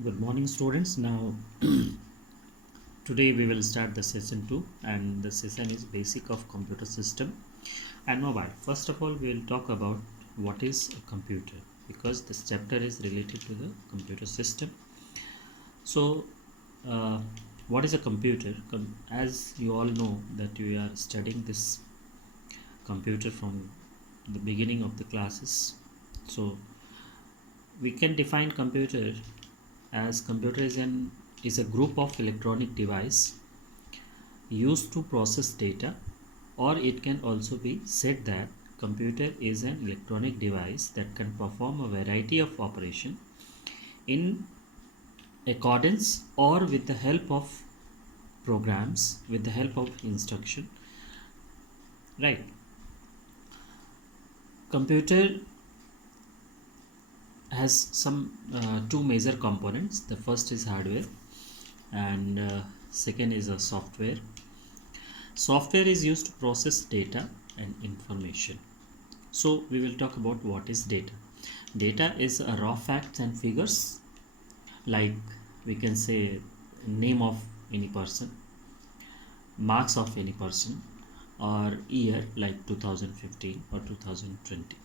Good morning, students. Now, today we will start the session 2, and the session is basic of computer system and mobile. First of all, we will talk about what is a computer, because this chapter is related to the computer system. So, uh, what is a computer? As you all know that we are studying this computer from the beginning of the classes. So, we can define computer as computer is a group of electronic device used to process data, or it can also be said that computer is an electronic device that can perform a variety of operation in accordance or with the help of programs, with the help of instruction, right? Computer has some two major components. The first is hardware, and second is a software. Software is used to process data and information. So we will talk about what is data. Data is a raw facts and figures, like we can say name of any person, marks of any person, or year like 2015 or 2020.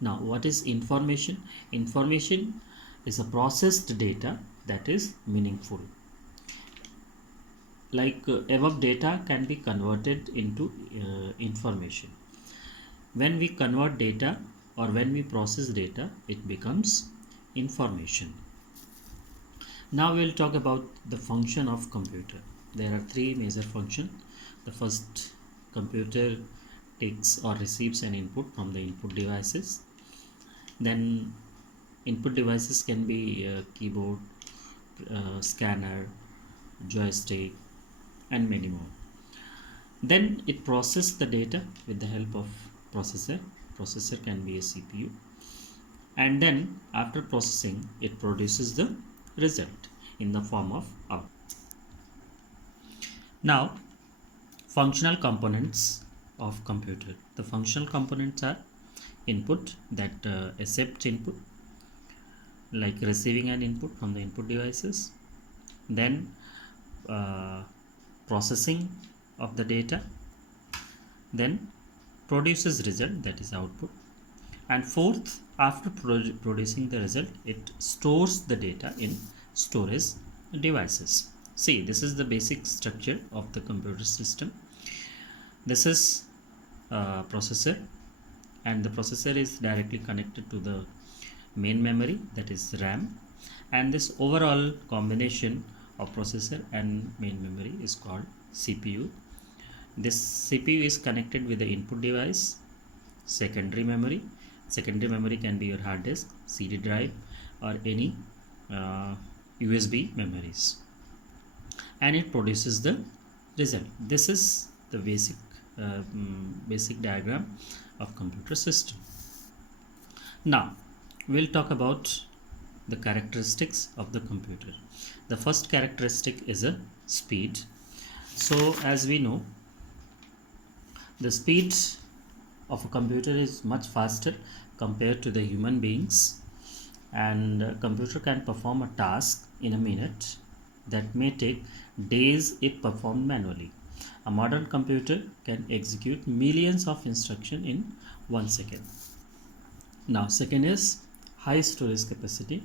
Now, what is information? Information is a processed data that is meaningful. Like above data can be converted into information. When we convert data or when we process data, it becomes information. Now we'll talk about the function of computer. There are three major functions. The first, computer takes or receives an input from the input devices. Then input devices can be keyboard, scanner, joystick, and many more. Then it processes the data with the help of processor. Processor can be a CPU, and then after processing it produces the result in the form of output. Now, functional components of computer. The functional components are input, that accepts input, like receiving an input from the input devices, then processing of the data, then produces result, that is output, and fourth, after producing the result, it stores the data in storage devices. See, this is the basic structure of the computer system. This is processor, and the processor is directly connected to the main memory, that is RAM, and this overall combination of processor and main memory is called CPU. This CPU is connected with the input device, secondary memory. Secondary memory can be your hard disk, CD drive, or any USB memories, and it produces the result. This is the basic diagram of computer system. Now we'll talk about the characteristics of the computer. The first characteristic is a speed. So as we know, the speed of a computer is much faster compared to the human beings, and a computer can perform a task in a minute that may take days if performed manually. A modern computer can execute millions of instructions in 1 second. Now, second is high storage capacity.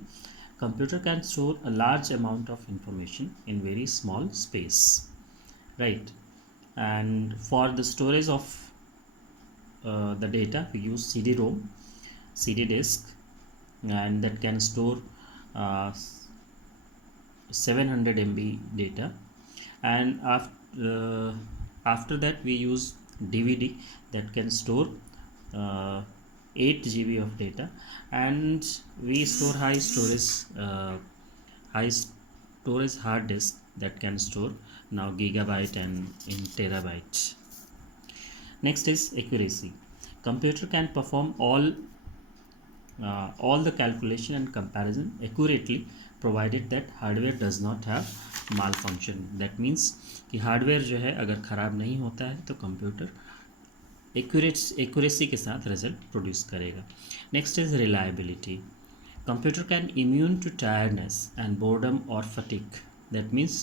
Computer can store a large amount of information in very small space, right? And for the storage of the data, we use CD-ROM, CD disk, and that can store 700 MB data. And after that we use DVD that can store 8 GB of data, and we store high storage hard disk that can store now gigabyte and in terabyte. Next is accuracy. Computer can perform all the calculation and comparison accurately, provided that hardware does not have malfunction. That means कि hardware जो है अगर ख़राब नहीं होता है तो computer accuracy के साथ रिजल्ट प्रोड्यूस करेगा. Next is reliability. Computer can immune to tiredness and boredom or fatigue. That means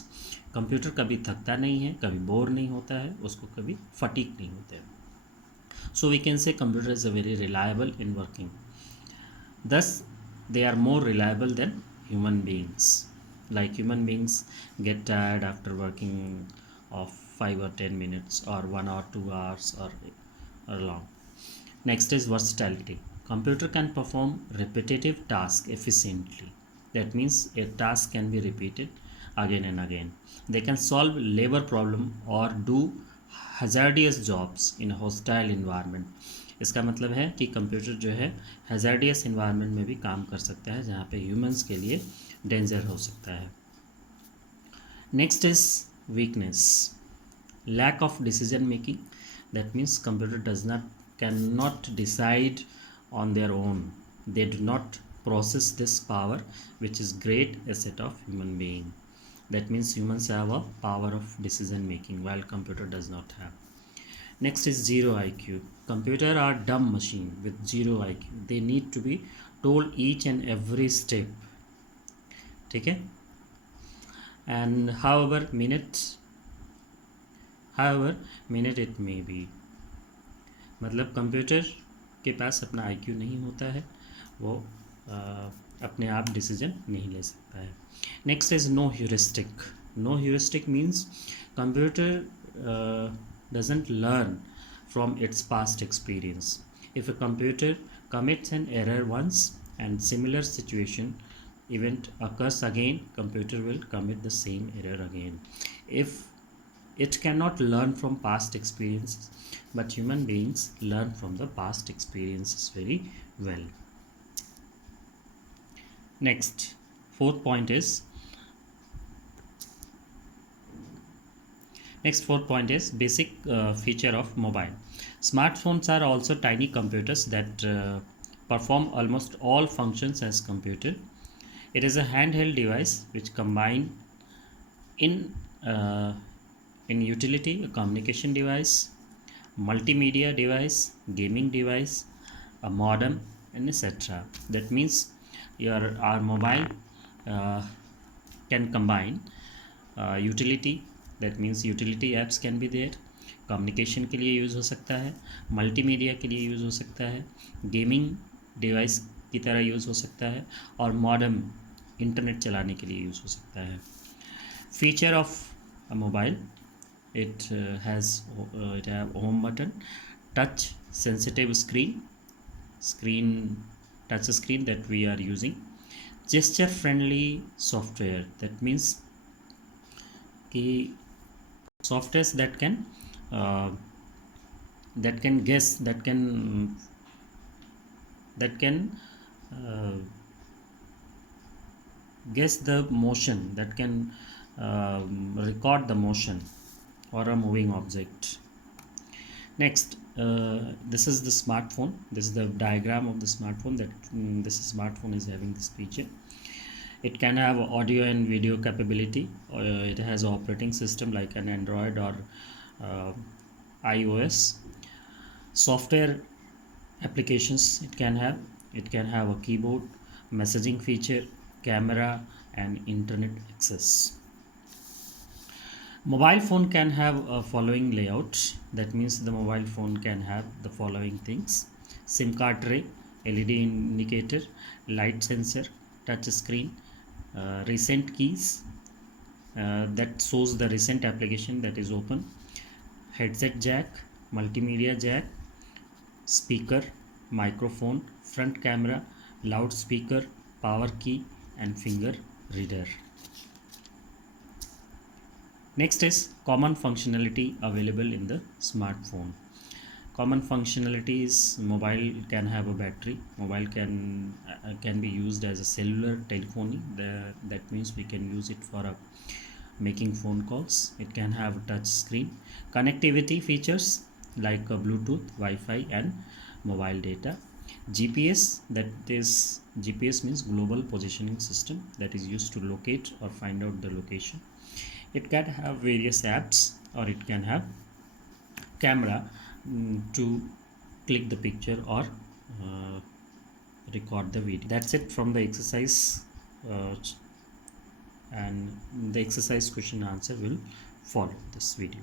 computer कभी थकता नहीं है, कभी बोर नहीं होता है, उसको कभी फटीक नहीं होता है. So we can say computer is a very reliable in working. Thus they are more reliable than human beings. Like human beings get tired after working of 5 or 10 minutes or 1 or 2 hours or long. Next is versatility. Computer can perform repetitive tasks efficiently. That means a task can be repeated again and again. They can solve labor problem or do hazardous jobs in a hostile environment. इसका मतलब है कि computer जो है hazardous environment में भी काम कर सकता है जहाँ पे humans के लिए danger हो सकता है. Next is weakness. Lack of decision making. That means computer cannot decide on their own. They do not possess this power, which is great asset of human being. That means humans have a power of decision making while computer does not have. Next is zero IQ. Computer are dumb machine with zero IQ. They need to be told each and every step. ठीक है. And however minute it may be. मतलब computer के पास अपना IQ नहीं होता है, वो अपने आप डिसीजन नहीं ले सकता है. Next is no heuristic. No heuristic means computer doesn't learn from its past experience. If a computer commits an error once and similar situation event occurs again, computer will commit the same error again. If it cannot learn from past experiences, but human beings learn from the past experiences very well. Next, fourth point is basic feature of mobile. Smartphones are also tiny computers that perform almost all functions as computer. It is a handheld device which combine in utility, a communication device, multimedia device, gaming device, a modem, and etc. That means our mobile can combine utility. That means utility apps can be there. Communication के लिए use हो सकता है, multimedia के लिए use हो सकता है, गेमिंग डिवाइस की तरह यूज़ हो सकता है, और मॉडेम इंटरनेट चलाने के लिए यूज़ हो सकता है. Feature of a mobile, it have home button, touch sensitive touch screen that we are using, gesture friendly software. That means कि softwares that can guess the motion, that can record the motion or a moving object. Next, this is the smartphone. This is the diagram of the smartphone. That this smartphone is having this feature. It can have audio and video capability. It has an operating system like an Android or iOS. Software applications it can have. It can have a keyboard, messaging feature, camera, and internet access. Mobile phone can have a following layout. That means the mobile phone can have the following things: SIM card tray, LED indicator, light sensor, touch screen, recent keys that shows the recent application that is open, headset jack, multimedia jack, speaker, microphone, front camera, loudspeaker, power key, and finger reader. Next is common functionality available in the smartphone. Common functionality is mobile can have a battery. Mobile can be used as a cellular telephony. That means we can use it for making phone calls. It can have a touch screen. Connectivity features like Bluetooth, Wi-Fi, and mobile data. GPS, GPS means global positioning system, that is used to locate or find out the location. It can have various apps, or it can have camera to click the picture or record the video. That's it from the exercise, and the exercise question answer will follow this video.